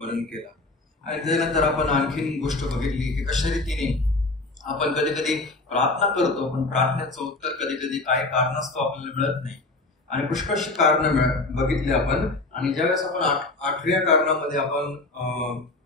वर्णन केला. आणि त्यानंतर आपण आणखीन गोष्ट बघितली की कशा रीतीने आपण कधी कधी प्रार्थना करतो, पण प्रार्थनेचं उत्तर कधी कधी काही कारणास्तव आपल्याला मिळत नाही. आणि पुष्कळशी कारण बघितली आपण. आणि ज्यावेळेस आपण आठव्या कारणामध्ये आपण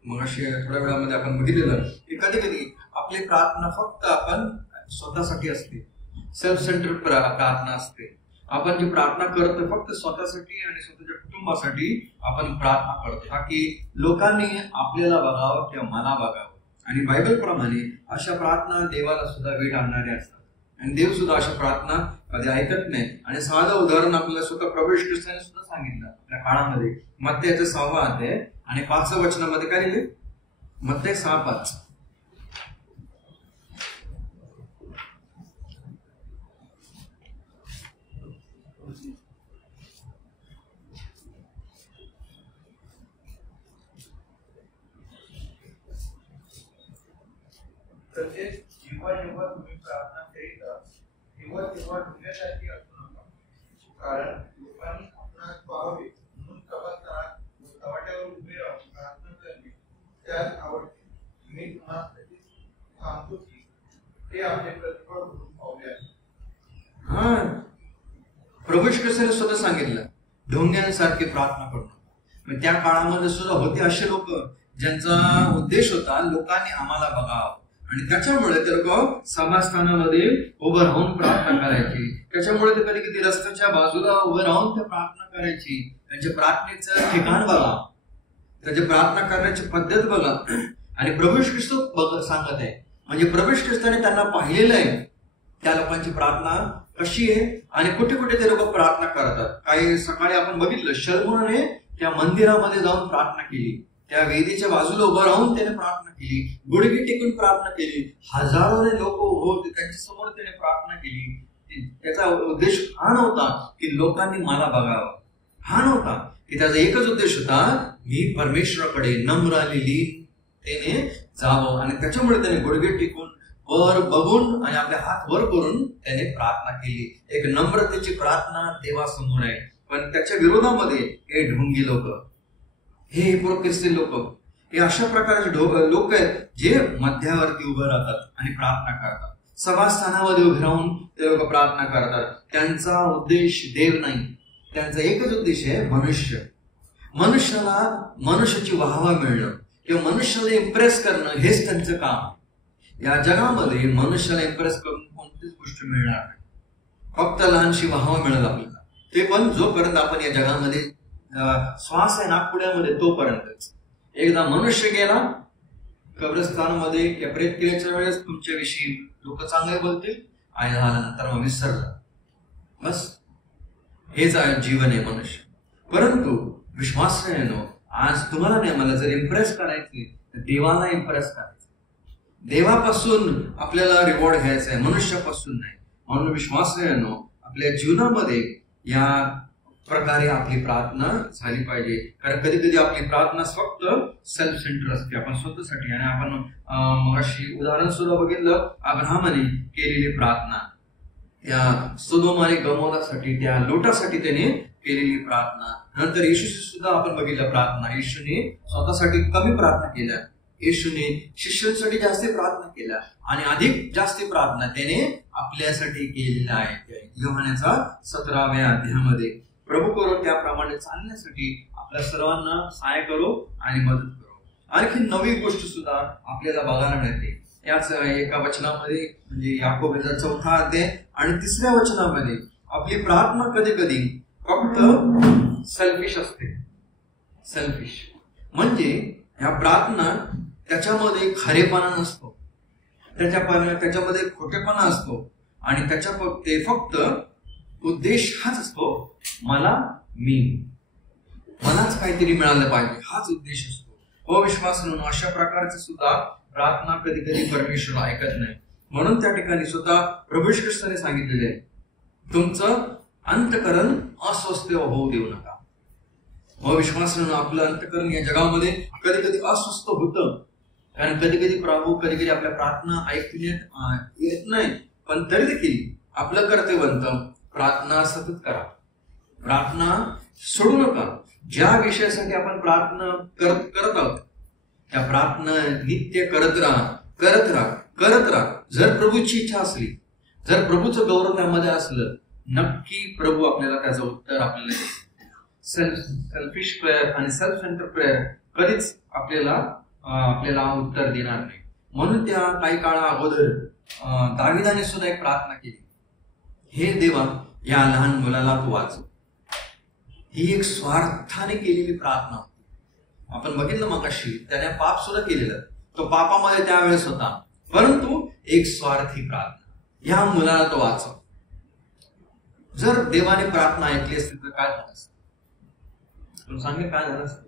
मग थोड्या वेळामध्ये आपण बघितलेलं की कधी कधी आपली प्रार्थना फक्त आपण स्वतःसाठी असते, सेल्फ सेंटर प्रार्थना असते. आपण जी प्रार्थना करतो फक्त स्वतःसाठी आणि स्वतःच्या कुटुंबासाठी आपण प्रार्थना करतो, ताकी लोकांनी आपल्याला बघावं किंवा मला बघावं. आणि बायबल प्रमाणे अशा प्रार्थना देवाला सुद्धा वेळ आणणाऱ्या असतात, आणि देव सुद्धा अशा प्रार्थना कधी ऐकत नाही. आणि साधं उदाहरण आपल्याला स्वतः प्रभू येशू ख्रिस्ताने सुद्धा सांगितलं आपल्या काळामध्ये. मत्तेचं 6 अध्याय आणि 5 वचनामध्ये काय लिहिले? मत्ते 6:5. जेव्हा जेव्हा तुम्ही प्रार्थना करीता तेव्हा तेव्हा ढुंग्यासारखी असू नका, कारण लोकांनी आपणास पाहावे म्हणून कपातकारात व कवाट्यावर उभे राहून प्रार्थना करणे त्यास आवडते. मी तुम्हाला सांगतो की ते आपले प्रतिफळ म्हणून पावले आहे. प्रभू येशू ख्रिस्ताने स्वतः सांगितलं ढोंग्यांसारखी प्रार्थना करणं. त्या काळामध्ये सुद्धा होते असे लोक ज्यांचा उद्देश होता लोकांनी आम्हाला बघावं, आणि त्याच्यामुळे ते लोक समाजस्थानामध्ये उभं राहून प्रार्थना करायची. त्याच्यामुळे ते कधी कधी रस्त्याच्या बाजूला उभं राहून ते प्रार्थना करायची. त्यांच्या प्रार्थनेचं ठिकाण बघा, त्याची प्रार्थना करण्याची पद्धत बघा. आणि प्रभू येशू ख्रिस्त सांगत आहे, म्हणजे प्रभू येशू ख्रिस्ताने त्यांना पाहिलेलं आहे त्या लोकांची प्रार्थना कशी आहे आणि कुठे कुठे ते लोक प्रार्थना करतात. काही सकाळी आपण बघितलं शलमोनाने त्या मंदिरामध्ये जाऊन प्रार्थना केली, त्या वेदीच्या बाजूला उभं राहून त्याने प्रार्थना केली, गुडघे टेकून प्रार्थना केली. हजारोने लोक उभे होते त्यांच्या समोर त्याने प्रार्थना केली. त्याचा उद्देश हा नव्हता की लोकांनी मला बघावं, हा नव्हता की त्याचा एकच उद्देश होता मी परमेश्वराकडे नम्र आलेली त्याने जावं. आणि त्याच्यामुळे त्याने गुडघे टेकून वर बघून आणि आपले हात वर करून त्याने प्रार्थना केली. एक नम्रतेची प्रार्थना देवासमोर आहे. पण त्याच्या विरोधामध्ये हे ढोंगी लोक, हे हिपोक्रेसी लोक, हे अशा प्रकारचे लोक आहेत जे मध्यावरती उभे राहतात आणि प्रार्थना करतात. सभास्थानामध्ये उभे राहून ते लोक प्रार्थना करतात. त्यांचा उद्देश देव नाही, त्यांचा एकच उद्देश आहे मनुष्य. मनुष्याला मनुष्याची वाहवा मिळणं किंवा मनुष्याला इम्प्रेस करणं हेच त्यांचं काम. या जगामध्ये मनुष्याला इम्प्रेस करून कोणतीच गोष्ट मिळणार नाही, फक्त लहानशी वाहवा मिळेल आपल्याला. ते पण जोपर्यंत आपण या जगामध्ये श्वास आहे नागपुड्यामध्ये तोपर्यंतच. एकदा मनुष्य गेला कब्रस्तानामध्ये किंवा प्रेत केल्याच्या वेळेस तुमच्याविषयी लोक चांगले बोलतील आणि झाल्यानंतर मग विसरलं, बस. हेच जीवन आहे मनुष्य. परंतु विश्वास नाही, आज तुम्हाला नाही मला जर इम्प्रेस करायचे तर देवाला इम्प्रेस करायचं. देवापासून आपल्याला रिवॉर्ड घ्यायचा आहे, मनुष्यापासून नाही. म्हणून विश्वास नाही आपल्या जीवनामध्ये या प्रकारे आपली प्रार्थना झाली पाहिजे. कारण कधी कधी आपली प्रार्थना फक्त सेल्फ सेंटर असते, आपण स्वतःसाठी. आणि आपण मगाशी उदाहरण सुद्धा बघितलं अब्राहमाने केलेली प्रार्थना, त्या सोदोम आणि गमोरासाठी, त्या लोटासाठी त्याने केलेली प्रार्थना. नंतर येशूशी सुद्धा आपण बघितलं प्रार्थना. येशूने स्वतःसाठी कमी प्रार्थना केल्या, येशूने शिष्यांसाठी जास्त प्रार्थना केल्या, आणि अधिक जास्त प्रार्थना त्याने आपल्यासाठी केलेल्या आहेत. योहानाच्या 17व्या अध्यायामध्ये प्रभू करो त्याप्रमाणे चालण्यासाठी आपल्या सर्वांना सहाय्य करो आणि मदत करो. आणखी नवी गोष्ट सुद्धा आपल्याला बघायला मिळते याच एका वचनामध्ये, म्हणजे याकोबाचा 4 अध्याय आणि 3 वचनामध्ये. आपली प्रार्थना कधी कधी फक्त सेल्फिश असते. सेल्फिश म्हणजे ह्या प्रार्थना त्याच्यामध्ये खरेपणा नसतो, त्याच्यामध्ये खोटेपणा असतो, आणि ते फक्त उद्देश हाच असतो मलाच काहीतरी मिळालं पाहिजे, हाच उद्देश असतो. अविश्वास म्हणून अशा प्रकारचे सुद्धा प्रार्थना कधी कधी परमेश्वर ऐकत नाही. म्हणून त्या ठिकाणी स्वतः प्रभू येशू ख्रिस्ताने सांगितलेले आहे तुमचं अंतःकरण अस्वस्थ होऊ देऊ नका. अविश्वास म्हणून आपलं अंतःकरण या जगामध्ये कधी कधी अस्वस्थ होतं, कारण कधी कधी प्रभू कधी कधी आपल्या प्रार्थना ऐकण्यात येत नाही. पण तरी देखील आपलं कर्तव्य बनतं प्रार्थना सतत करा, प्रार्थना सोडू नका. ज्या विषयासाठी आपण प्रार्थना करत आहोत त्या प्रार्थना नित्य करत राहा. जर प्रभूची इच्छा असली, जर प्रभूचं गौरव त्यामध्ये असलं, नक्की प्रभू आपल्याला त्याचं उत्तर आपल्याला देईल. सेल्फिश प्रेयर आणि सेल्फ सेंटर प्रेयर कधीच आपल्याला उत्तर देणार नाही. म्हणून त्या काही काळा अगोदर दाविदाने सुद्धा एक प्रार्थना केली, हे देवा या लहान मुलाला तू वाचव. ही एक स्वार्थाने केलेली प्रार्थना होती. आपण बघितलं मगाशी त्याने पाप सुद्धा केलेलं, तो पापामध्ये त्यावेळेस होता, परंतु एक स्वार्थी प्रार्थना, या मुलाला तो वाचव. जर देवाने प्रार्थना ऐकली असती तर काय झालं असतं? सांगेल काय झालं असतं?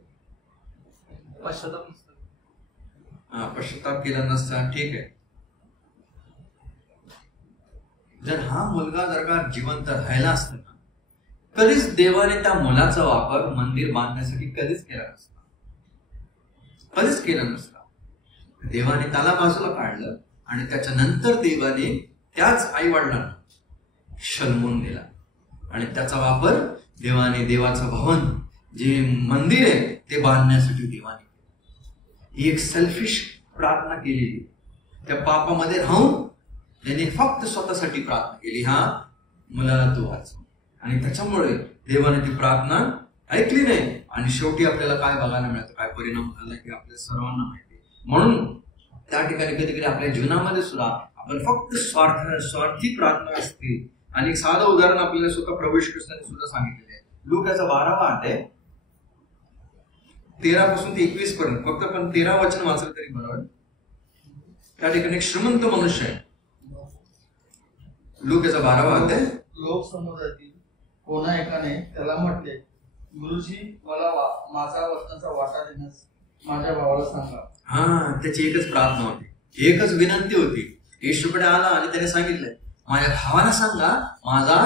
पश्चाताप केला नसता. ठीक आहे, जर हा मुलगा जर का जिवंत राहिला असता ना, कधीच देवाने त्या मुलाचा वापर मंदिर बांधण्यासाठी कधीच केला नसता. देवाने त्याला बाजूला काढलं आणि त्याच्यानंतर देवाने त्याच आई वडिलांना शलमून दिला आणि त्याचा वापर देवाचं भवन जे मंदिर आहे ते बांधण्यासाठी देवाने केलं. ही एक सेल्फिश प्रार्थना केलेली. त्या पापामध्ये राहून त्याने फक्त स्वतःसाठी प्रार्थना केली, हा मुलाला तू वाचव. आणि त्याच्यामुळे देवाने ती प्रार्थना ऐकली नाही आणि शेवटी आपल्याला काय बघायला मिळतं, काय परिणाम झाला की आपल्या सर्वांना माहिती. म्हणून त्या ठिकाणी कधी कधी आपल्या जीवनामध्ये सुद्धा आपण फक्त स्वार्थी प्रार्थना असते. आणि एक साधं उदाहरण आपल्याला स्वतः प्रभू येशू ख्रिस्ताने सुद्धा सांगितलेलं आहे. लूकाचा 12वा अध्याय 13 पासून ते 21 पर्यंत, फक्त आपण 13 वचन वाचलं तरी बरोबर. त्या ठिकाणी एक श्रीमंत मनुष्य आहे. लूकाचा 12वा अध्याय. लोक समुदायातील कोणा एकाने त्याला म्हटले, गुरुजी मला माझा वचनाचा वाटा देण्यास माझ्या भावाला सांगा. त्याची एकच प्रार्थना होती, एकच विनंती होती. येशूकडे आला आणि त्याने सांगितलं, माझ्या भावाला सांगा माझा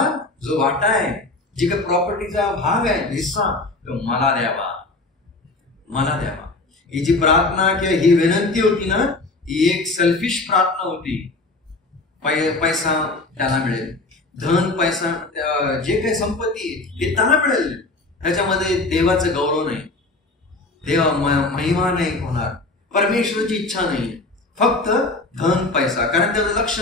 जो वाटा आहे, जी काही प्रॉपर्टीचा भाग आहे, हिस्सा, तो मला द्यावा. ही जी प्रार्थना किंवा ही विनंती होती ना, ही एक सेल्फिश प्रार्थना होती. पैसा त्याला मिळेल, धन पैसा जे काही संपत्ती ते त्याला मिळेल, त्याच्यामध्ये देवाचं गौरव नाही, देवा महिमा नाही होणार, परमेश्वराची इच्छा नाही, फक्त धन पैसा. कारण त्याचं लक्ष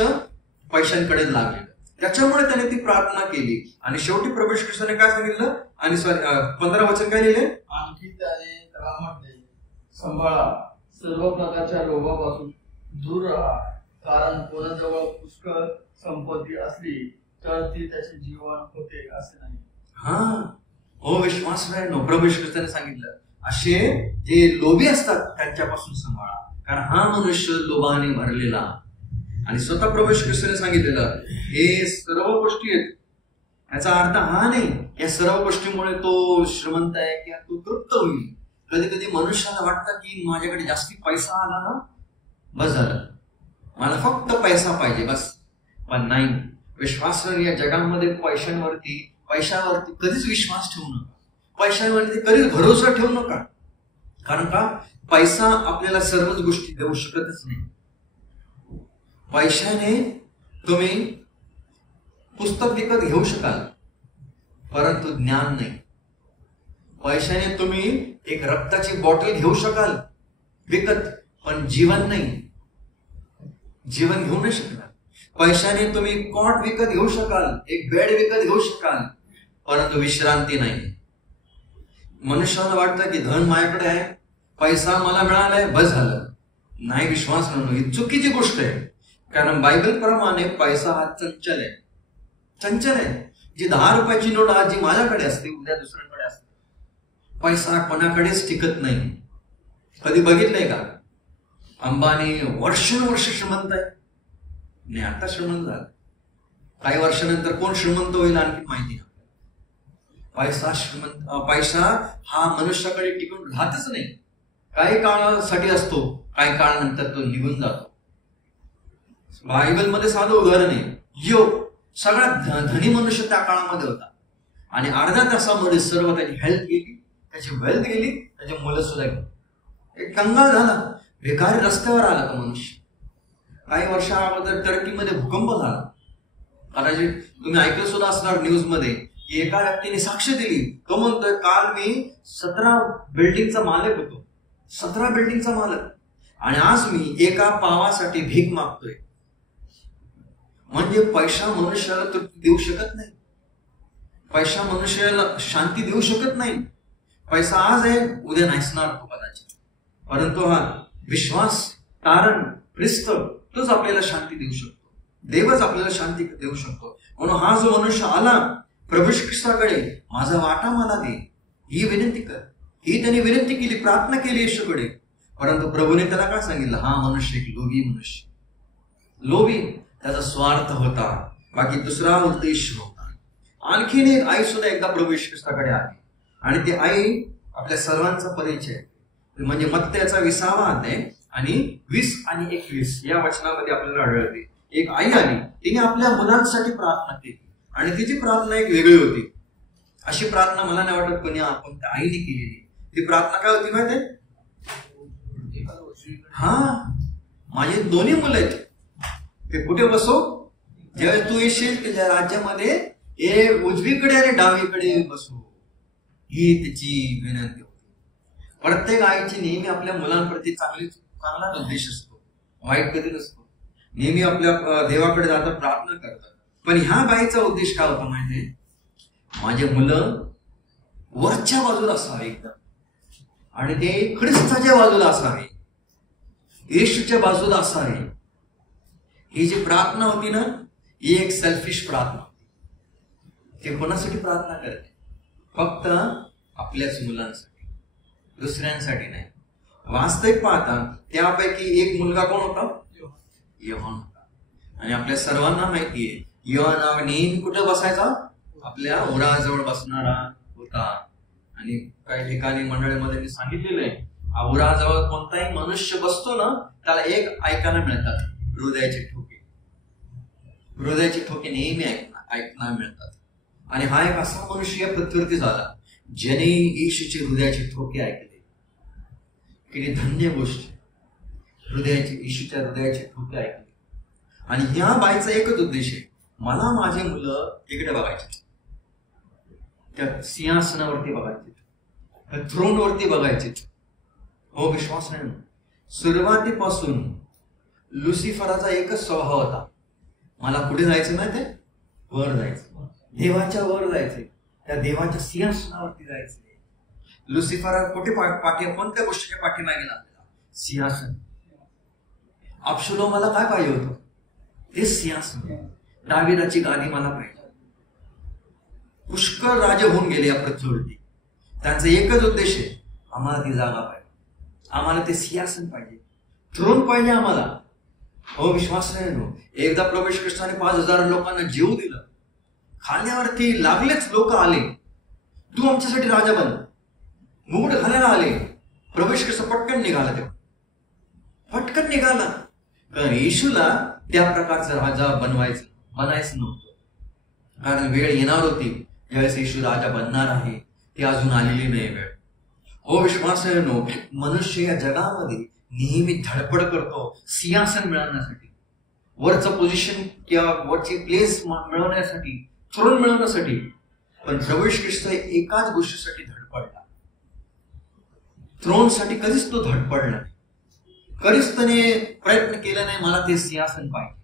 पैशांकडे लागलेलं. त्याच्यामुळे त्याने ती प्रार्थना केली. आणि शेवटी प्रभू येशू ख्रिस्ताने काय सांगितलं? आणि 15 वचन काय लिहिले? आणखी त्याने त्याला म्हटले, सांभाळा, सर्व प्रकारच्या लोभापासून दूर राहा, कारण कोणाजवळ पुष्कळ संपत्ती असली तर ती त्याचे जीवन होते असे नाही. हो विश्वास नाही. प्रभू येशू ख्रिस्ताने सांगितलं, असे जे लोभी असतात त्यांच्यापासून सांभाळा, कारण हा मनुष्य लोभाने भरलेला. आणि स्वतः प्रभू येशू ख्रिस्ताने सांगितलेलं, हे सर्व गोष्टी आहेत. याचा अर्थ हा नाही या सर्व गोष्टीमुळे तो श्रीमंत आहे किंवा तो तृप्त होईल. कधी कधी मनुष्याला वाटतं की माझ्याकडे जास्ती पैसा आला ना बस झालं, मला फक्त पैसा पाहिजे बस. पण नाही, विश्वास या जगामध्ये पैशावरती कधीच विश्वास ठेवू नका. पैशावरती कधीच भरोसा ठेवू नका. कारण का, पैसा आपल्याला सर्वच गोष्टी देऊ शकतच नाही. पैशाने तुम्ही पुस्तक विकत घेऊ शकाल, परंतु ज्ञान नाही. पैशाने तुम्ही एक रक्ताची बॉटल घेऊ शकाल विकत, पण जीवन नाही, जीवन घेऊ नाही शकणार. पैशाने तुम्ही कॉट विकत घेऊ शकाल, एक बेड विकत घेऊ शकाल, परंतु विश्रांती नाही. मनुष्याला वाटतं की धन माझ्याकडे आहे, पैसा मला मिळालाय बस झालं. नाही, विश्वास नाही, ही चुकीची गोष्ट आहे. कारण बायबल प्रमाणे पैसा हा चंचल आहे. जी 10 रुपयाची नोट आज जी माझ्याकडे असते उद्या दुसऱ्याकडे असते. पैसा कोणाकडेच टिकत नाही. कधी बघितलंय का? अंबानी वर्षानुवर्ष श्रीमंत आहे, नाही आता श्रीमंत झाला, काही वर्षानंतर कोण श्रीमंत होईल आणखी माहिती नाही. पैसा हा मनुष्याकडे टिकून राहतच नाही. काही काळासाठी असतो, काही काळानंतर तो निघून जातो. बायबलमध्ये साधं उदाहरण आहे, योग सगळ्यात धनी मनुष्य त्या काळामध्ये होता आणि अर्ध्या तासामध्ये सर्व त्याची हेल्थ गेली, त्याची वेल्थ गेली, त्याची मुलं सुद्धा गेली. एक कंगाल झाला, भिकारी रस्त्यावर आला तो मनुष्य. काही वर्षा अगोदर टर्कीमध्ये भूकंप झाला. कदाचित तुम्ही ऐकलं सुद्धा असणार न्यूज मध्ये की एका व्यक्तीने साक्ष दिली. तो म्हणतोय, काल मी 17 बिल्डिंगचा मालक होतो, 17 बिल्डिंगचा मालक, आणि आज मी एका पावासाठी भीक मागतोय. म्हणजे पैसा मनुष्याला तृप्ती देऊ शकत नाही, पैसा मनुष्याला शांती देऊ शकत नाही. पैसा आज आहे, उद्या नसणार तो कदाचित, परंतु हा विश्वास, तारण, ख्रिस्त तोच आपल्याला शांती देऊ शकतो. देवच आपल्याला शांती देऊ शकतो. म्हणून हा जो मनुष्य आला प्रभू ख्रिस्ताकडे, माझा वाटा मला दे, ही विनंती कर, ही त्यांनी विनंती केली, प्रार्थना केली येशूकडे. परंतु प्रभूने त्याला काय सांगितलं? हा मनुष्य एक लोभी मनुष्य, लोभी, त्याचा स्वार्थ होता, बाकी दुसरा उद्देश होता. आणखीन एक आई सुद्धा एकदा प्रभू ख्रिस्ताकडे आली, आणि ती आई आपल्या सर्वांचा परिचय म्हणजे मत्तयाचा 20वा अध्याय आणि 20 आणि 21 या वचनामध्ये आपल्याला आढळते. एक आई आली, तिने आपल्या मुलांसाठी प्रार्थना केली, आणि तिची प्रार्थना एक वेगळी होती. अशी प्रार्थना मला नाही वाटत कोणी आपण त्या आईने केलेली. ती प्रार्थना काय होती माहिती आहे? हा, माझे दोन्ही मुलं आहेत, ते कुठे बसो? ज्यावेळेस तू येशील तुझ्या राज्यामध्ये, हे उजवीकडे आणि डावीकडे बसो, ही त्याची विनंती होती. प्रत्येक आईची नेहमी आपल्या मुलांप्रती चांगला उद्देश असतो, वाईट कधी नसतो. नेहमी आपल्या देवाकडे जातात, प्रार्थना करतात. पण ह्या बाईचा उद्देश काय होता माहितीये? माझे मुलं वरच्या बाजूला असावे एकदम, आणि ते ख्रिस्ताच्या बाजूला असावे, येशूच्या बाजूला असावे. ही जी प्रार्थना होती ना, ही एक सेल्फिश प्रार्थना होती. ते कोणासाठी प्रार्थना करते? फक्त आपल्याच मुलांसाठी, दुसऱ्यांसाठी नाही. वास्तविक पाहता त्यापैकी एक मुलगा कोण होता? योहान होता. आणि आपल्या सर्वांना माहितीये, योहान नेहमी कुठे बसायचा? आपल्या उराजवळ बसणारा होता. आणि काही ठिकाणी मंडळीमध्ये मी सांगितलेलं आहे, उराजवळ कोणताही मनुष्य बसतो ना, त्याला एक ऐकायला मिळतात, हृदयाचे ठोके. हृदयाचे ठोके नेहमी ऐकायला मिळतात. आणि हा एक असा मनुष्य या पृथ्वीवरती झाला ज्याने येशूचे हृदयाचे ठोके ऐकले. किती धन्य गोष्ट, येशूच्या हृदयाचे ठोके ऐकले. आणि ह्या बाईचा एकच उद्देश आहे, मला माझे मुलं इकडे बघायचे, त्या सिंहासनावरती बघायचे, त्या थ्रोनवरती बघायचे. हो, विश्वास नाही. सुरुवातीपासून लुसिफराचा एकच स्वभाव होता, मला पुढे जायचं नाही, ते वर जायचं, देवाच्या वर जायचे, त्या देवाच्या सिंहासनावरती जायचे. लुसिफर कुठे कोणत्या गोष्टीच्या पाठीमागे लागलेला? सिंहासन. अबशलोमाला काय पाहिजे होतं? ते सिंहासन, दाविदाची गादी मला पाहिजे. पुष्कळ राजे होऊन गेले या पृथ्वीवरती, त्यांचा एकच उद्देश आहे, आम्हाला ती जागा पाहिजे, आम्हाला ते सिंहासन पाहिजे, थ्रोन पाहिजे आम्हाला. हो, विश्वास नाही. एकदा प्रभू ख्रिस्ताने 5,000 लोकांना जीव दिलं, खाण्यावरती लागलेच लोक आले, तू आमच्यासाठी राजा बन, मुकुट घालायला आले. प्रभू ख्रिस्त पटकन निघाला, तेव्हा पटकन निघाला, कारण येशूला त्या प्रकारचा राजा बनायचं नव्हतं. कारण वेळ येणार होती ज्यावेळेस येशू राजा बनणार आहे, ती अजून आलेली नाही वेळ. हो, विश्वास आहे. मनुष्य या जगामध्ये नेहमी धडपड करतो सिंहासन मिळवण्यासाठी, वरचं पोझिशन किंवा वरची प्लेस मिळवण्यासाठी, थ्रोन मिळवण्यासाठी. पण प्रभू ख्रिस्त एकाच गोष्टीसाठी धडपडला, थ्रोनसाठी कधीच तो धडपडला नाही, कधीच त्याने प्रयत्न केला नाही मला ते सिंहासन पाहिजे.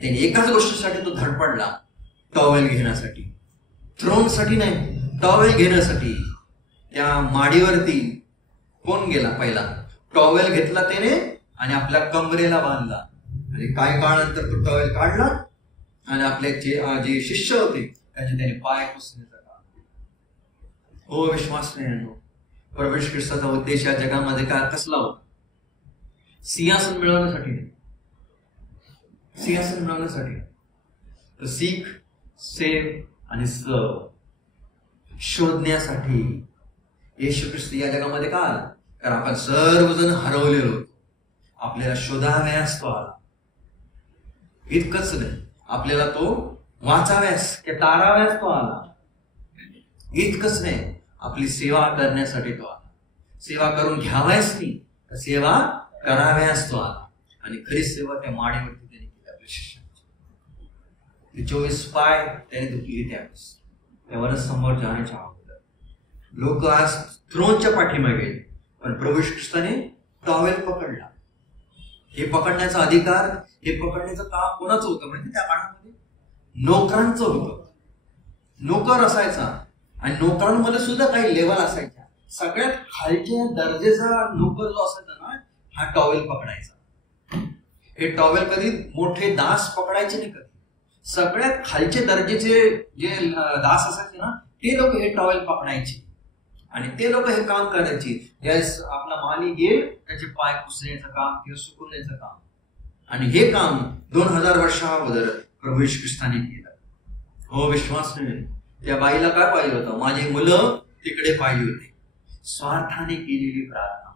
त्याने एकाच गोष्टीसाठी तो धडपडला, टॉवेल घेण्यासाठी, थ्रोनसाठी नाही, टॉवेल घेण्यासाठी. त्या माडीवरती कोण गेला पहिला? टॉवेल घेतला त्याने आणि आपल्या कमरेला बांधला, आणि काही काळानंतर तो टॉवेल काढला आणि आपले जे शिष्य होते त्यांचे त्याने पाय पुसण्याचा काम. हो, विश्वास नाही. प्रभू ख्रिस्ताचा उद्देश या जगामध्ये काय कसला होता? सिंहासन मिळवण्यासाठी नाही, सिंहासन मिळवण्यासाठी तर सीख, सेव आणि सर्व शोधण्यासाठी येशू ख्रिस्त या जगामध्ये का आला? कारण आपण सर्वजण हरवलेलो होतो, आपल्याला शोधाव्यास तो आला. इतकंच नाही, आपल्याला तो वाचाव्यास किंवा ताराव्यास तो आला. इतकंच नाही, आपली सेवा करण्यासाठी तो आला. सेवा करून घ्याव्यास नाही, तर सेवा कराव्यास तो आला. आणि खरी सेवा त्या माडीवरती त्याने केली. आपल्या शिष्यांची 24 पाय त्याने धुतली त्यावेळेस. त्यावरच समोर जाण्याच्या अगोदर लोक आज थ्रोनच्या पाठीमागे, पण प्रभू येशू ख्रिस्ताने टॉवेल पकडला. हे पकडण्याचा अधिकार, हे पकडण्याचं काम कोणाचं होतं म्हणजे त्या काळामध्ये नोकरांचं होतं. नोकर असायचा आणि नोकरांमध्ये सुद्धा काही लेवल असायच्या. सगळ्यात खालच्या दर्जेचा नोकर जो असायचा ना, हा टॉवेल पकडायचा. हे टॉवेल कधी मोठे दास पकडायचे नाही. कधी सगळ्यात खालचे दर्जेचे जे दास असायचे ना, ते लोक हे टॉवेल पकडायचे आणि ते लोक हे काम करायचे. ज्यावेळेस आपला मालिक येईल त्याचे पाय पुसण्याचं काम किंवा सुकवण्याचं काम, आणि हे काम 2000 वर्षा अगोदर प्रभू येशू ख्रिस्ताने केलं. हो, विश्वास नाही. त्या बाईला काय पाहिजे होतं? माझी मुलं तिकडे पाहिजे होते. स्वार्थाने केलेली प्रार्थना.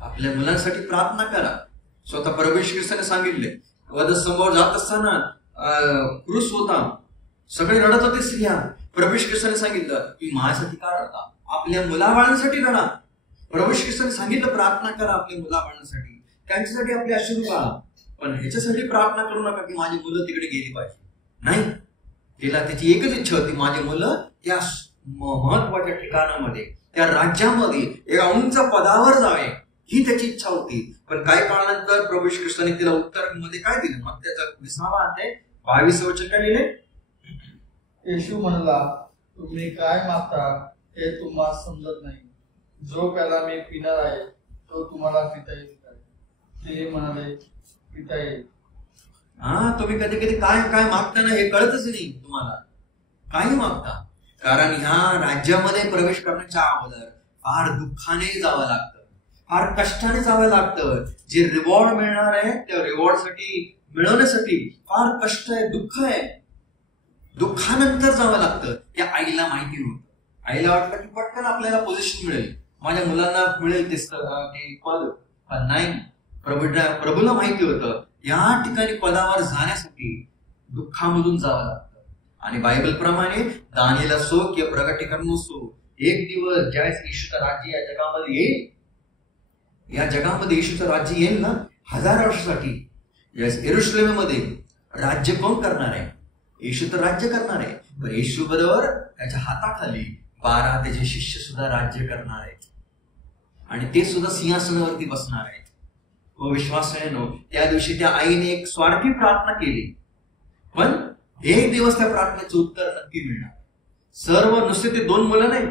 आपल्या मुलांसाठी प्रार्थना करा. स्वतः प्रभू येशू ख्रिस्ताने सांगितले, वधस्तंभावर जात असताना क्रूस होता, सगळे रडत होते स्त्रिया. प्रभू येशू ख्रिस्ताने सांगितलं की माझ्यासाठी का रडता? आपल्या मुलाबाळांसाठी रडा. प्रभू येशू ख्रिस्ताने सांगितलं प्रार्थना करा आपल्या मुलाबाळांसाठी, त्यांच्यासाठी आपले अश्रू गाळा, पण ह्याच्यासाठी प्रार्थना करू नका की माझी मुलं तिकडे गेली पाहिजे. नाही, तिला तिची एकच इच्छा होती, माझी मुलं त्या महत्वाच्या ठिकाणामध्ये, त्या राज्यामध्ये एका उंच पदावर जावे, ही त्याची इच्छा होती. पण काही काळानंतर प्रभू येशू ख्रिस्ताने तिला उत्तर मध्ये काय दिलं? मग त्याचा 20 अध्याय 22 वचन काय लिहिले? येशू म्हणला, तुम्ही काय मागता हे तुम्हाला समजत नाही. जो प्याला मी पिणार आहे तो तुम्हाला पिता येईल काय? ते म्हणाले, पिता येईल. तुम्ही कधी कधी काय काय मागता ना हे कळतच नाही तुम्हाला. काही मागता, कारण ह्या राज्यामध्ये प्रवेश करण्याच्या अगोदर फार दुःखाने जावं लागतं, फार कष्टाने जावं लागतं. जे रिवॉर्ड मिळणार आहे त्या रिवॉर्ड साठी मिळवण्यासाठी फार कष्ट आहे, दुःख आहे. दुःखानंतर जावं लागतं. त्या आईला माहिती नव्हतं. आईला वाटलं की पटकन आपल्याला पोझिशन मिळेल, माझ्या मुलांना मिळेल ते पद, पण नाही. प्रभूला माहिती होतं या ठिकाणी पदावर जाण्यासाठी दुःखामधून जावं लागतं. आणि बायबल प्रमाणे दानिएल असो किंवा प्रकटीकरण असो, एक दिवस ज्यावेळेस येशूचं राज्य या जगामध्ये येईल, या जगामध्ये येशूचं राज्य येईल ना 1000 वर्षासाठी, ज्यावेळेस यरूशलेममध्ये राज्य कोण करणार आहे? येशू तर राज्य करणार आहे, पण येशू बरोबर त्याच्या हाताखाली 12 त्याचे शिष्य सुद्धा राज्य करणार आहेत आणि ते सुद्धा सिंहासनावरती बसणार आहेत. व विश्वास आहे नो, त्या दिवशी त्या आईने एक स्वार्थी प्रार्थना केली, पण एक दिवस त्या प्रार्थनेचं उत्तर नक्की मिळणार. सर्व नुसते ते 2 मुलं नाही,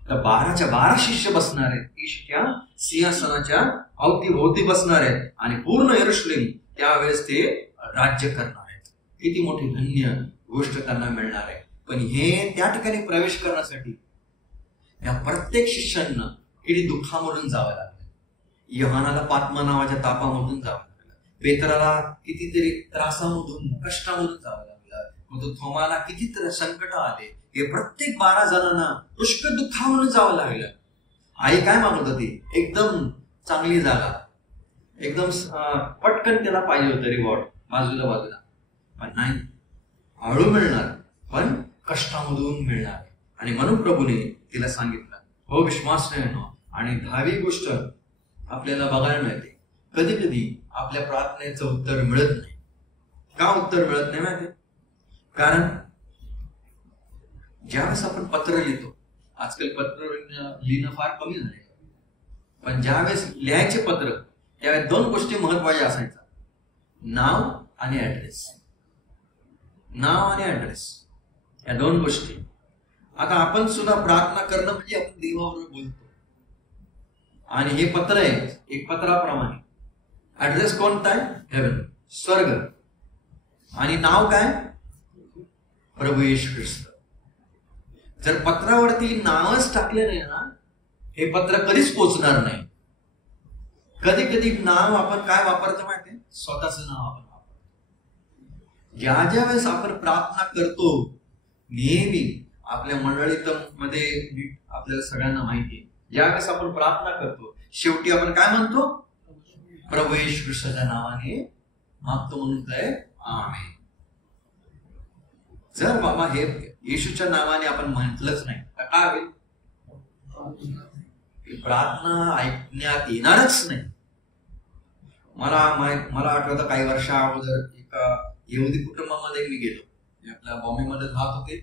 तर 12च्या 12 शिष्य बसणार आहेत. येशूच्या सिंहासनाच्या अवतीभोवती बसणार आहेत आणि पूर्ण यरूशलेम त्यावेळेस ते राज्य करणार आहेत. किती मोठी धन्य गोष्ट त्यांना मिळणार आहे. पण हे त्या ठिकाणी प्रवेश करण्यासाठी या प्रत्येक शिष्यांना किती दुःखामधून जावं लागलं. योहानाला पात्मा नावाच्या तापामधून जावं लागलं, पेत्राला कितीतरी त्रासामधून कष्टामधून जावं लागलं, मग थोमाला किती संकट आले. हे प्रत्येक 12 जणांना पुष्कळ दुःखामधून जावं लागलं. आई काय मागत होती? एकदम चांगली जागा, एकदम पटकन त्याला पाहिजे होतं रिवॉर्ड बाजूला, पण नाही, हळू मिळणार पण कष्टामधून मिळणार. आणि म्हणून प्रभूने तिला सांगितलं, हो विश्वास नाही. आणि 10वी गोष्ट आपल्याला बघायला मिळते, कधी कधी आपल्या प्रार्थनेचं उत्तर मिळत नाही. का उत्तर मिळत नाही माहिती? कारण ज्यावेळेस आपण पत्र लिहितो, आजकाल पत्र लिहिणं फार कमी झाले, पण ज्यावेळेस लिहायचे पत्र त्यावेळेस 2 गोष्टी महत्वाच्या असायच्या, नाव आणि ऍड्रेस. नाव आणि ऍड्रेस या 2 गोष्टी. आता आपण सुद्धा प्रार्थना करणं म्हणजे आपण देवाबरोबर बोलतो, आणि हे पत्र आहे एक पत्राप्रमाणे. ऍड्रेस कोणता आहे? हेवन, स्वर्ग. आणि नाव काय? प्रभू येशू ख्रिस्त. जर पत्रावरती नावच टाकले नाही ना, हे पत्र कधीच पोचणार नाही. कधी कधी नाव आपण काय वापरतो माहिती? स्वतःचं नाव आपण वापरतो. ज्या वेळेस आपण प्रार्थना करतो, नेहमी आपल्या मंडळीत मध्ये आपल्याला सगळ्यांना माहिती आहे, ज्यावेळेस आपण प्रार्थना करतो शेवटी आपण काय म्हणतो? प्रभू येशू ख्रिस्ताच्या नावाने मागतो म्हणून काय? आमेन. जर बाबा हे येशूच्या नावाने आपण म्हटलंच नाही तर काय होईल? प्रार्थना ऐकण्यात येणारच नाही. मला आठवतं काही वर्षा अगोदर एका यहुदी कुटुंबामध्ये मी गेलो. आपल्या बॉम्बेमध्ये राहत होते,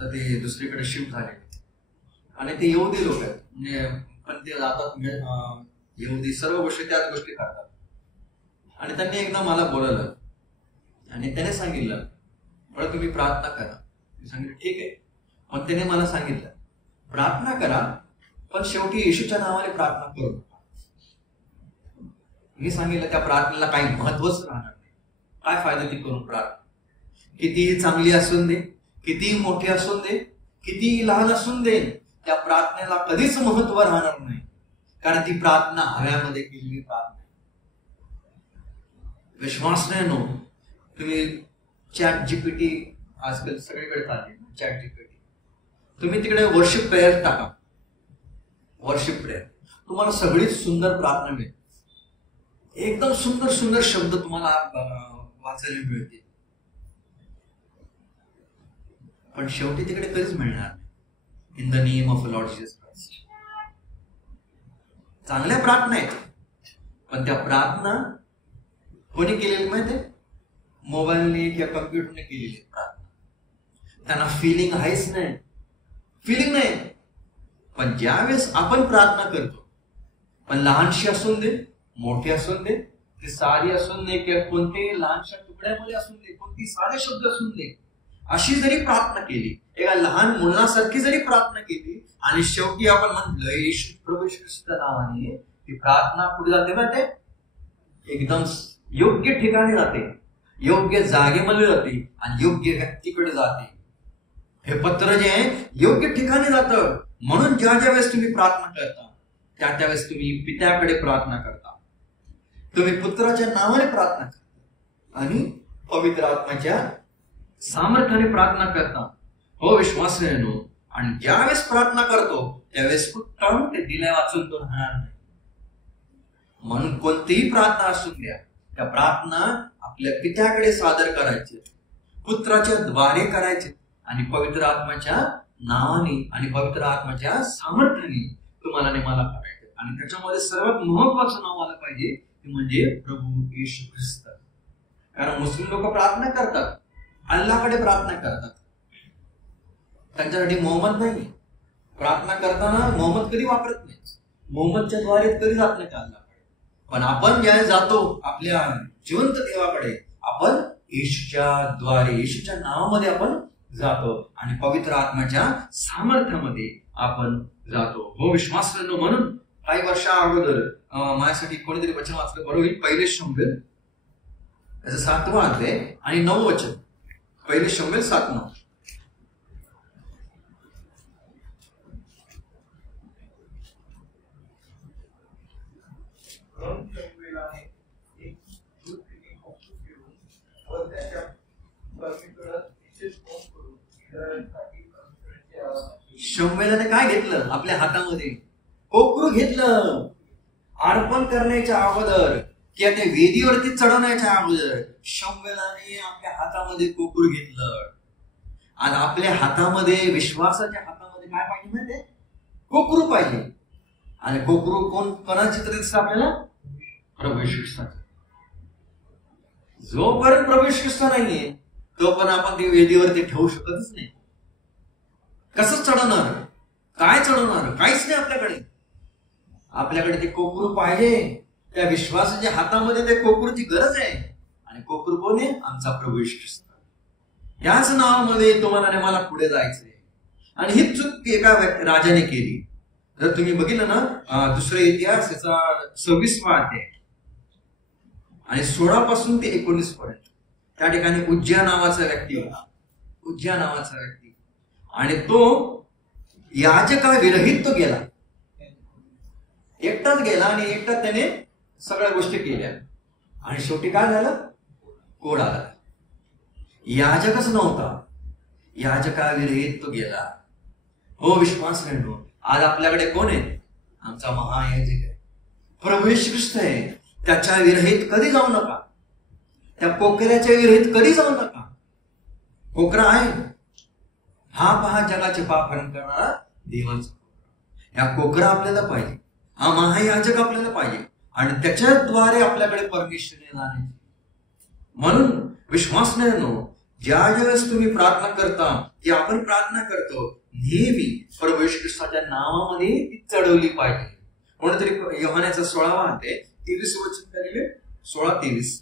आता ते दुसरीकडे शिफ्ट झाले आणि ते यहुदी लोक आहेत, म्हणजे पण ते जातात यहुदी सर्व गोष्टी त्याच गोष्टी करतात. आणि त्यांनी एकदा मला बोलवलं आणि त्याने सांगितलं, बरं तुम्ही प्रार्थना करा. मी सांगितलं ठीक आहे. पण त्याने मला सांगितलं प्रार्थना करा पण शेवटी येशूच्या नावाने प्रार्थना करू नका. मी सांगितलं त्या प्रार्थनेला काही महत्वच राहणार नाही. काय फायदा ती करून प्रार्थना? कितीही चांगली असून दे, कितीही मोठी असून दे, कितीही लहान असून दे, त्या प्रार्थनेला कधीच महत्व राहणार नाही. कारण ती प्रार्थना हव्यामध्ये केलेली प्रार्थना. विश्वास नाही नो, तुम्ही चॅट जीपीटी आजकाल सगळीकडे चालली, चॅट जीपीटी, तुम्ही तिकडे वर्शिप प्रेयर टाका, वर्शिप प्रेयर, तुम्हाला सगळीच सुंदर प्रार्थना मिळेल. एकदम सुंदर सुंदर शब्द तुम्हाला वाचायला मिळतील. पण शेवटी तिकडे कधीच मिळणार in the name of Lord Jesus Christ. चांगल्या प्रार्थना आहेत, पण त्या प्रार्थना कोणी केलेली माहिती आहे? मोबाईलने किंवा कम्प्युटरने केलेली प्रार्थना. त्यांना फिलिंग आहेच नाही, फिलिंग नाही. पण ज्यावेळेस आपण प्रार्थना करतो, पण लहानशी असून दे, मोठी असून दे, ती साधी असून दे किंवा कोणत्याही लहानशा तुकड्यामध्ये असून दे, कोणती साधे शब्द असून दे, अशी जरी प्रार्थना केली, एका लहान मुलासारखी जरी प्रार्थना केली आणि शेवटी आपण म्हटलं येशू प्रभू ख्रिस्ता नावाने, ती प्रार्थना कुठे जाते ना, ते एकदम योग्य ठिकाणी जाते, योग्य जागेमध्ये जाते आणि योग्य व्यक्तीकडे जाते. हे पत्र जे आहे योग्य ठिकाणी जातं. म्हणून ज्या ज्या वेळेस तुम्ही प्रार्थना करता, त्या त्यावेळेस तुम्ही पित्याकडे प्रार्थना करता, तुम्ही पुत्राच्या नावाने प्रार्थना करता आणि पवित्र आत्म्याच्या सामर्थ्याने प्रार्थना करता. हो विश्वास नो. आणि ज्यावेळेस प्रार्थना करतो त्यावेळेस कुठं ते दिल्या वाचून तो राहणार नाही. म्हणून कोणतीही प्रार्थना असून द्या, त्या प्रार्थना आपल्या पित्याकडे सादर करायचे, पुत्राच्या द्वारे करायचे आणि पवित्र आत्म्याच्या नावाने आणि पवित्र आत्म्याच्या सामर्थ्याने तुम्हाला आणि मला करायचे. आणि त्याच्यामध्ये सर्वात महत्वाचं नाव आलं पाहिजे ते म्हणजे प्रभू येशू ख्रिस्त. कारण मुस्लिम लोक प्रार्थना करतात, अल्लाकडे प्रार्थना करतात, त्यांच्यासाठी मोहम्मद नाही. प्रार्थना करताना मोहम्मद कधी वापरत नाही, मोहम्मदच्या द्वारे कधी जात नाही अल्लाकडे. पण आपण ज्यावेळेस जातो आपल्या जिवंत देवाकडे, आपण येशूच्या द्वारे, येशूच्या नावामध्ये आपण जातो आणि पवित्र आत्म्याच्या सामर्थ्यामध्ये आपण जातो. हो विश्वास. म्हणून काही वर्षा अगोदर माझ्यासाठी कोणीतरी वचन वाचलं, बरोबर पहिले शंभर त्याचं 7वं अध्याय आणि 9वं वचन. पहिले शंभर 7-9. शंभेलाने काय घेतलं? आपल्या हातामध्ये कोकरू घेतलं. अर्पण करण्याच्या अगोदर किंवा ते वेदीवरती चढवण्याच्या अगोदर शंभेलाने आपल्या हातामध्ये कोकरू घेतलं. आणि आपल्या हातामध्ये, विश्वासाच्या हातामध्ये काय पाहिजे माहिती? कोकरू पाहिजे. आणि कोकरू कोणाची चित्र दिसतं आपल्याला? प्रभू येशू ख्रिस्ताचं. जोपर्यंत प्रभू येशू ख्रिस्त नाहीये तोपर्यंत आपण ती वेदीवरती ठेवू शकतच नाही. कसं चढवणार? काय चढवणार? काहीच नाही आपल्याकडे. आपल्याकडे ते कोकरू पाहिजे. त्या विश्वासाच्या हातामध्ये ते कोकरूची गरज आहे. आणि कोकरू कोण आहे? आमचा प्रभू येशू ख्रिस्त. याच नावामध्ये तुम्हाला मला पुढे जायचंय. आणि ही चूक एका राजाने केली. जर तुम्ही बघितलं ना दुसरे इतिहास याचा 26वा अध्याय आणि 16 पासून ते 19 पर्यंत, त्या ठिकाणी उज्ज्या नावाचा व्यक्ती होता. उज्ज्या नावाचा व्यक्ती. आणि तो याजका विरहित तो गेला. एकटाच गेला आणि एकटाच त्याने सगळ्या गोष्टी केल्या. आणि शेवटी काय झालं? कोड आला. याजकच नव्हता, याजका विरहित तो गेला. हो विश्वास नाही. आज आपल्याकडे कोण आहे? आमचा महायाजक आहे, प्रभू येशू ख्रिस्त आहे. त्याच्या विरहित कधी जाऊ नका. त्या कोकऱ्याच्या विरहित कधी जाऊ नका. कोकरा आहे हा, पहा जगाचे पाप हरण करणारा देवाचा. या कोकरा आपल्याला पाहिजे, हा महायाजक आपल्याला पाहिजे आणि त्याच्याद्वारे आपल्याकडे परमेश्वर येणार आहे. म्हणून विश्वास नाही नो, ज्या वेळेस तुम्ही प्रार्थना करता, की आपण प्रार्थना करतो, नेहमी प्रभू येशू ख्रिस्ताच्या नावामध्ये ती चढवली पाहिजे. कोणतरी योहानाचा 16वा अध्याय 23 वचन केलेले 16:23.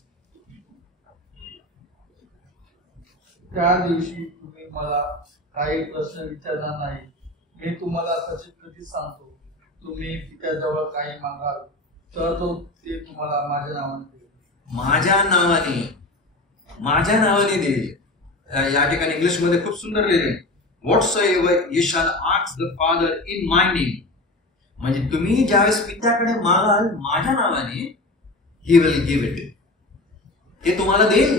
त्या दिवशी तुम्ही मला काही प्रश्न विचारणार नाही. मी तुम्हाला कधीच सांगतो, तुम्ही पित्याजवळ काही मागाल तर तो ते तुम्हाला माझ्या नावाने देईल. माझ्या नावाने देईल. या ठिकाणी इंग्लिश मध्ये खूप सुंदर लिहिले, whatsoever you shall ask the Father in my name. म्हणजे तुम्ही ज्यावेळेस पित्याकडे मागाल माझ्या नावाने, he will give it. ते तुम्हाला देईल.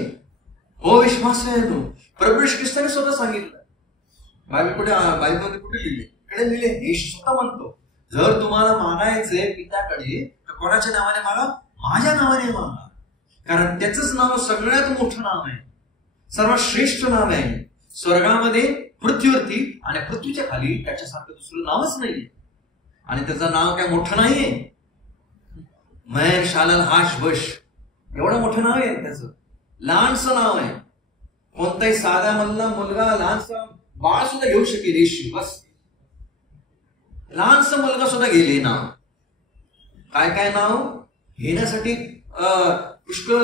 हो, विश्वास आहे तो. प्रभू येशू ख्रिस्ताने स्वतः सांगितलं. बायबलमध्ये कुठे लिहिले? इकडे लिहिले. येशू स्वतः म्हणतो, जर तुम्हाला मागायचंय पित्याकडे तर कोणाच्या नावाने मागा? माझ्या नावाने मागा. कारण त्याचंच नाव सगळ्यात मोठं नाव आहे, सर्वात श्रेष्ठ नाव आहे. स्वर्गामध्ये, पृथ्वीवरती आणि पृथ्वीच्या खाली त्याच्यासारखं दुसरं नावच नाहीये. आणि त्याचं नाव काय मोठं नाहीये. मयर शालल हाश बश एवढं मोठं नाव आहे त्याचं. लहानसं नाव आहे. कोणताही साधा मधला मुलगा, लहानसा बाळ सुद्धा घेऊ शकेल येशू. बस लहानसा मुलगा सुद्धा गेले नाव. काय काय नाव घेण्यासाठी पुष्कळ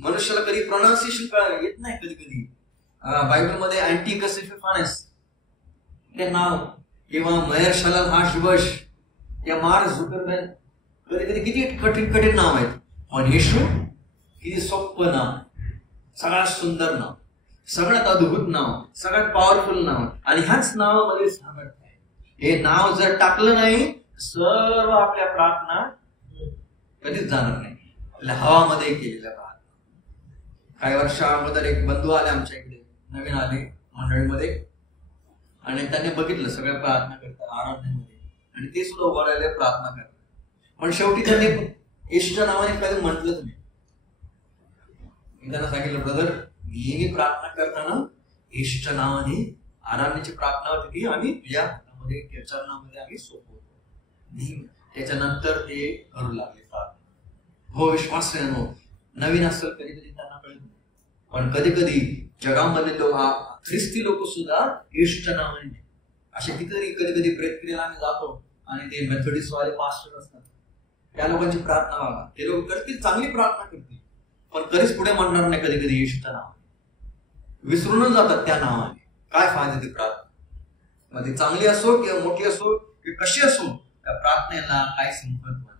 मनुष्याला कधी प्रोनाउन्सिएशन येत नाही. कधी कधी बायबलमध्ये अँटिकस एपिफानस ते नाव, किंवा मयर शालल हाशबश या मार्क झुकरबर्ग, कधी कधी किती कठीण कठीण नाव आहेत. पण येशू किती सोपं नाव, सगळ्यात सुंदर नाव, सगळ्यात अद्भुत नाव, सगळ्यात पॉवरफुल नाव. आणि ह्याच नावामध्ये सामर्थ्य आहे. हे नाव जर टाकलं नाही, सर्व आपल्या प्रार्थना कधीच जाणार नाही. आपल्या हवामध्ये केलेल्या प्रार्थना. काही वर्षा अगोदर एक बंधू आले आमच्या इकडे, नवीन आले मंडळीमध्ये, आणि त्यांनी बघितलं सगळ्या प्रार्थना करतात आराधनेमध्ये, आणि ते सुद्धा उभं राहिले प्रार्थना करतात. पण शेवटी त्यांनी येशूच्या नावाने कधी म्हटलंच नाही. मी त्यांना सांगितलं, ब्रदर, मी प्रार्थना करताना येशूच्या नावाने आराधनेची प्रार्थना होती ती आम्ही तुझ्या हातामध्ये, त्या चरणामध्ये आम्ही सोपवतो नेहमी. त्याच्यानंतर ते करू लागले प्रार्थना. हो, विश्वास नाही. नवीन असेल कधी कधी त्यांना कळत नाही. पण कधी कधी जगामध्ये ख्रिस्ती लोक सुद्धा येशूच्या नावाने असे कितीतरी कधी कधी प्रेत क्रियेला आम्ही जातो, आणि ते मेथोडिस्ट वाले पास्टर असतात, त्या लोकांची प्रार्थना बघा. ते लोक करतील, चांगली प्रार्थना करतील, पण कधीच पुढे म्हणणार नाही कधी कधी येशूच्या नावाने. विसरूनच जातात त्या नावाने. काय फायदा ती प्रार्थना? मग ती चांगली असो किंवा मोठी असो किंवा कशी असो, त्या प्रार्थनेला काही संबंध नाही.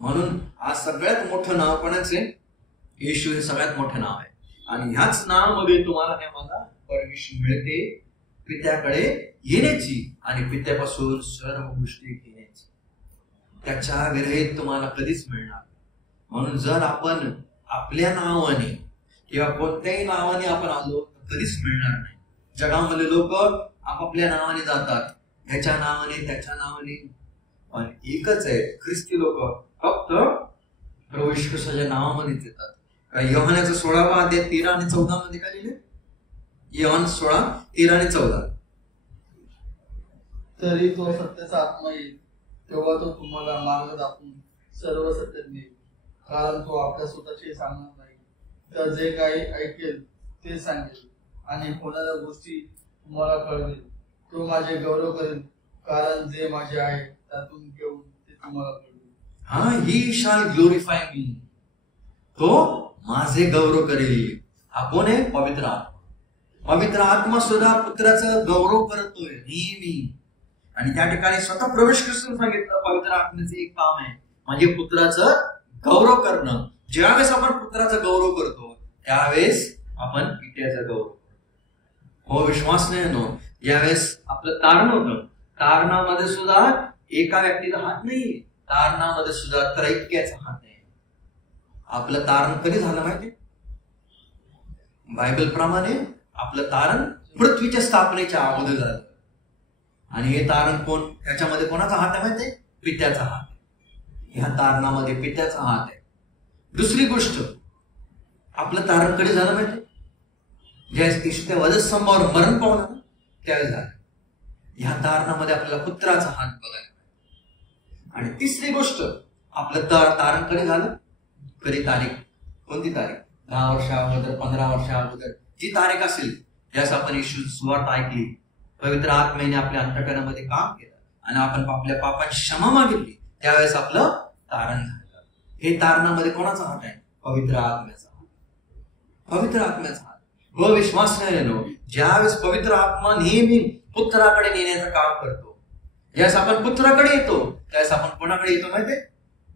म्हणून आज सगळ्यात मोठं नाव कोणाचे? येशू हे सगळ्यात मोठं नाव आहे. आणि ह्याच नावामध्ये तुम्हाला मला परमेश्वर मिळते, पित्याकडे येण्याची आणि पित्यापासून सर्व गोष्टी घेण्याची. त्याच्या विरहित तुम्हाला कधीच मिळणार. म्हणून जर आपण आपल्या नावाने किंवा कोणत्याही नावाने आपण आलो तर कधीच मिळणार नाही. जगामध्ये लोक आपापल्या नावाने जातात, ह्याच्या नावाने त्याच्या नावाने, पण एकच आहे, ख्रिस्ती लोक फक्त प्रभू येशू ख्रिस्ताच्या नावामध्येच येतात. योहानाचा 16वा अध्याय 13 आणि 14 मध्ये काय लिहिले? योहान 16, 13 आणि 14. तरी तो सत्याचा आत्मा येईल, तेव्हा तो तुम्हाला मार्ग दाखवून सर्व सत्य देईल. कारण तो आपल्या स्वतःचे सांगणार नाही, तर जे काही ऐकेल ते सांगेल, आणि होणाऱ्या गोष्टी तुम्हाला कळवेल. तो माझे गौरव करेल, कारण जे माझे आहे त्यातून घेऊन ते तुम्हाला कळवेल. ही शाल ग्लोरीफाय मी. तो माझे गौरव करेल. हा कोण आहे? पवित्र आत्मा. पवित्र आत्मा सुद्धा पुत्राचा गौरव करतोय नेहमी. आणि त्या ठिकाणी स्वतः प्रवेश ख्रिस्त सांगितलं, पवित्र आत्म्याचे एक काम आहे म्हणजे पुत्राचं गौरव करणं. ज्यावेळेस आपण पुत्राचा गौरव करतो त्यावेळेस आपण पित्याचा गौरव करतो. हो, विश्वास नाही नो. ज्यावेळेस आपलं तारण होतं, तारणामध्ये सुद्धा एका व्यक्तीचा हात नाहीये, तारणामध्ये सुद्धा त्रैक्याचा हात आहे. आपलं तारण कधी झालं माहिती? बायबल प्रमाणे आपलं तारण पृथ्वीच्या स्थापनेच्या अगोदर झालं. आणि हे तारण कोण? त्याच्यामध्ये कोणाचा हात आहे माहिती? पित्याचा हात. ह्या तारणामध्ये पित्याचा हात आहे. दुसरी गोष्ट, आपलं तारण कधी झालं माहिती? ज्यावेळेस त्या वधस्तंभावर मरण पावलं ना, त्यावेळेस झालं. ह्या तारणामध्ये आपल्याला पुत्राचा हात बघायला. आणि तिसरी गोष्ट, आपलं तारण कधी झालं? कधी तारीख? कोणती तारीख? 10 वर्षा अगोदर, 15 वर्षा अगोदर जी तारीख असेल ज्यास आपण येशू सुवार्ता ऐकली, पवित्र आत्म्याने आपल्या अंतःकरणामध्ये काम केलं आणि आपण आपल्या पापांची क्षमा मागितली, त्यावेळेस आपलं तारण झालं. हे तारणामध्ये कोणाचा हात आहे? पवित्र आत्म्याचा हात. पवित्र आत्म्याचा हात. व विश्वास नाही येणं, ज्यावेळेस पवित्र आत्मा नेहमी पुत्राकडे नेण्याचं काम करतो. ज्यावेळेस आपण पुत्राकडे येतो त्यावेळेस आपण कोणाकडे येतो माहितीये?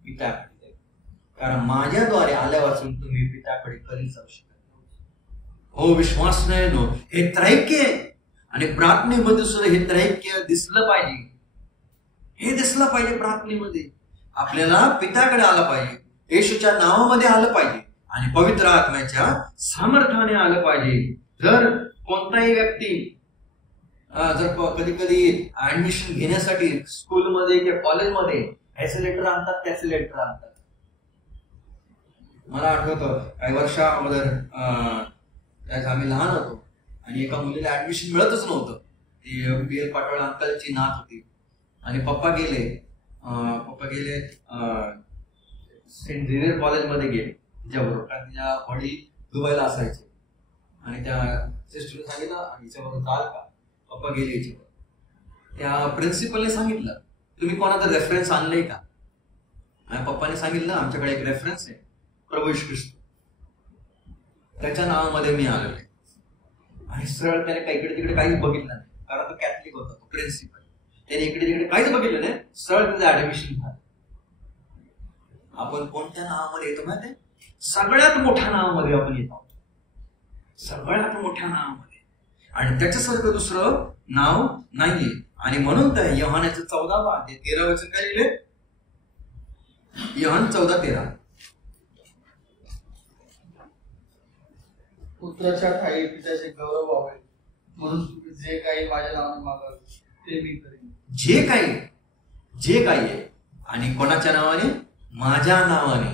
पित्याकडे. कारण माझ्याद्वारे आल्या वाचून तुम्ही पित्याकडे कधी जाऊ शकत नाही. हो विश्वास नाही नो, हे त्रैक्य आहे. आणि प्रार्थनेमध्ये सुद्धा हे त्रैक्य दिसलं पाहिजे. हे दिसलं पाहिजे प्रार्थनेमध्ये. आपल्याला पित्याकडे आलं पाहिजे, येशूच्या नावामध्ये आलं पाहिजे आणि पवित्र आत्म्याच्या सामर्थ्याने आलं पाहिजे. जर कोणताही व्यक्ती जर कधी कधी ऍडमिशन घेण्यासाठी स्कूलमध्ये किंवा कॉलेजमध्ये ह्याचे लेटर आणतात, त्याचे लेटर आणतात. मला आठवतं काही वर्षा अगोदर आम्ही लहान होतो आणि एका मुलीला ऍडमिशन मिळतच नव्हतं. ती BL पाटोळे अंकलची नात होती आणि पप्पा गेले सेंट झेवियर कॉलेजमध्ये गेले तिच्याबरोबर, कारण तिच्या वडील दुबईला असायचे आणि त्या सिस्टरने सांगितलं हिच्याबरोबर चाल का. पप्पा गेले हिच्याबरोबर. त्या प्रिन्सिपलने सांगितलं तुम्ही कोणाचा रेफरन्स आणलंय का? आणि पप्पाने सांगितलं आमच्याकडे एक रेफरन्स आहे, प्रभू येशू ख्रिस्त, त्याच्या नावामध्ये मी आलेलो आहे. आणि सरळ त्याने काही इकडे तिकडे काहीच बघितलं नाही, कारण तो कॅथलिक होता, तो प्रिन्सिपल. त्याने इकडे तिकडे काहीच बघितलं नाही, सरळ त्याचं ऍडमिशन झालं. आपण कोणत्या नावामध्ये येतो माहिती? सगळ्यात मोठ्या नावामध्ये आपण येतो, सगळ्यात मोठ्या नावामध्ये. आणि त्याच्यासारखं दुसरं नाव नाहीये. आणि म्हणून त्या योहानाचं 14 अध्याय 13 वचन काय लिहिले? योहान 14:13. पुत्राच्या ठाई पित्याचे गौरव व्हावे म्हणून तुम्ही जे काही माझ्या नावाने मागाल ते मी करेन. जे काही आहे आणि कोणाच्या नावाने? माझ्या नावाने.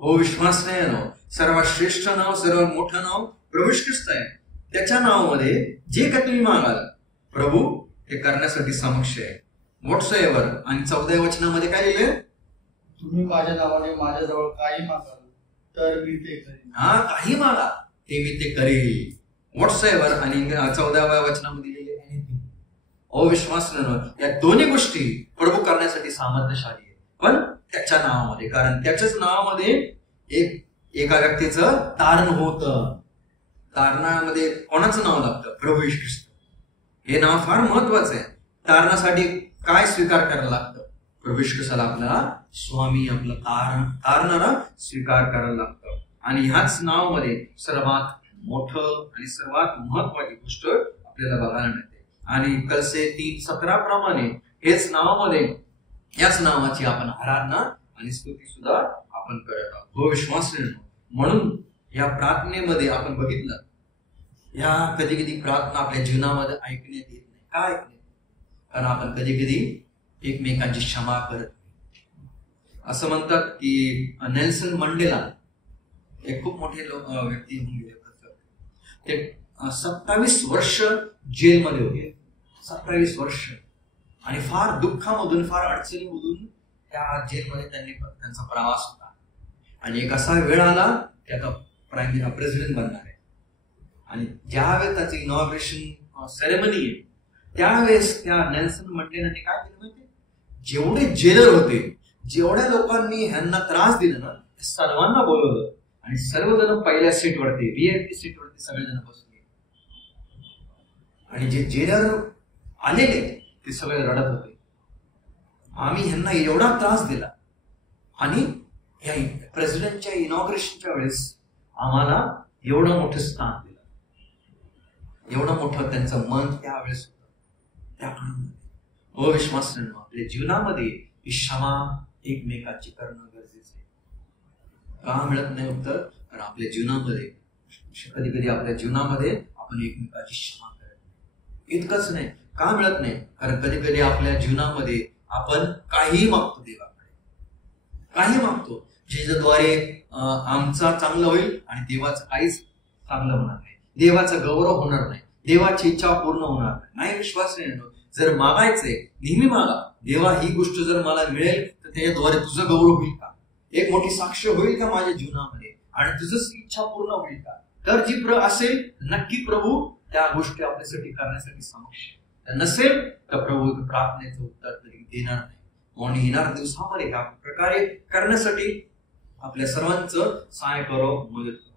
हो विश्वास नाही आहे. सर्वात श्रेष्ठ नाव, सर्वात मोठं नाव प्रभू येशू ख्रिस्त आहे. त्याच्या नावामध्ये जे काही तुम्ही मागाल प्रभू ते करण्यासाठी समक्ष आहे. व्हॉट्सएव्हर. आणि 14 वचनामध्ये काय लिहिले? तुम्ही माझ्या नावाने माझ्याजवळ काही मागाल तर मी ते करेन. हा, काही मागा ते मी ते करेल. व्हॉट्सएव्हर आणि 14व्या वचनामध्ये लिहिले अविश्वास या दोन्ही गोष्टी प्रभू करण्यासाठी सामर्थ्यशाली आहे, पण त्याच्या नावामध्ये. कारण त्याच्याच नावामध्ये एका व्यक्तीचं तारण होतं. तारणामध्ये कोणाचं नाव लागतं? प्रभू येशू ख्रिस्त. हे नाव फार महत्वाचं आहे. तारणासाठी काय स्वीकार करायला लागतं? प्रभू येशू ख्रिस्ताला आपल्याला स्वामी, आपलं तारणारा स्वीकार करायला लागतं. आणि ह्याच नावामध्ये सर्वात मोठं आणि सर्वात महत्वाची गोष्ट आपल्याला बघायला मिळते. आणि कलसे 3:17 प्रमाणे हेच नावामध्ये, याच नावाची आपण आराधना आणि स्तुती सुद्धा आपण करत आहोत. हो विश्वास. म्हणून या प्रार्थनेमध्ये आपण बघितलं, या कधी कधी प्रार्थना आपल्या जीवनामध्ये ऐकण्यात येत नाही. का ऐकण्यात? कारण आपण कधी कधी एकमेकांची क्षमा करत नाही. असं म्हणतात की नेल्सन मंडेला एक खूप मोठे व्यक्ती होऊन गेले. ते 27 वर्ष जेलमध्ये होते. 27 वर्ष. आणि फार दुःखामधून, फार अडचणीमधून त्या जेलमध्ये त्यांचा प्रवास होता. आणि एक असा वेळ आला की आता प्रेसिडेंट बनणार आहे. आणि ज्यावेळेस त्याची इनॉग्रेशन सेरेमनी आहे त्यावेळेस त्या नेल्सन मंडेलांनी काय केलं माहिती? जेवढे जेलर होते, जेवढ्या लोकांनी ह्यांना त्रास दिला ना, सर्वांना बोलवलं आणि सर्वजण पहिल्या सीटवरती, VIP सीटवरती सगळेजण बसले. आणि जे जेलर आलेले ते सगळे रडत होते, आम्ही ह्यांना एवढा त्रास दिला आणि या प्रेसिडेंटच्या इनॉग्रेशनच्या वेळेस आम्हाला एवढं मोठं स्थान दिलं. एवढं मोठं त्यांचं मन त्यावेळेस होतं. त्या काळामध्ये अविश्वास आपल्या जीवनामध्ये ही क्षमा एकमेकाची करणं गरजेचं आहे. का मिळत नाही उत्तर? कारण आपल्या जीवनामध्ये कधी कधी आपल्या जीवनामध्ये आपण एकमेकाची क्षमा करत नाही. इतकंच नाही, का मिळत नाही? कारण कधी कधी आपल्या जीवनामध्ये आपण काही मागतो देवाकडे, काही मागतो ज्याच्याद्वारे आमचा चांगलं होईल आणि देवाचं काहीच चांगलं होणार नाही, देवाचा गौरव होणार नाही, देवाची इच्छा पूर्ण होणार नाही. विश्वास नाही. जर मागायचंय नेहमी मागा, देवा ही गोष्ट जर मला मिळेल तर त्याच्याद्वारे तुझं गौरव होईल का? एक मोठी साक्ष होईल का माझ्या जीवनामध्ये? आणि तुझं इच्छा पूर्ण होईल का? तर जी असेल नक्की प्रभू त्या गोष्टी आपल्यासाठी करण्यासाठी समक्ष आहे. नसेल तर प्रभू प्रार्थनेचं उत्तर तरी देणार नाही. म्हणून येणाऱ्या दिवसामध्ये ह्या प्रकारे करण्यासाठी आपल्या सर्वांचं सहाय्य करो, मदत करो.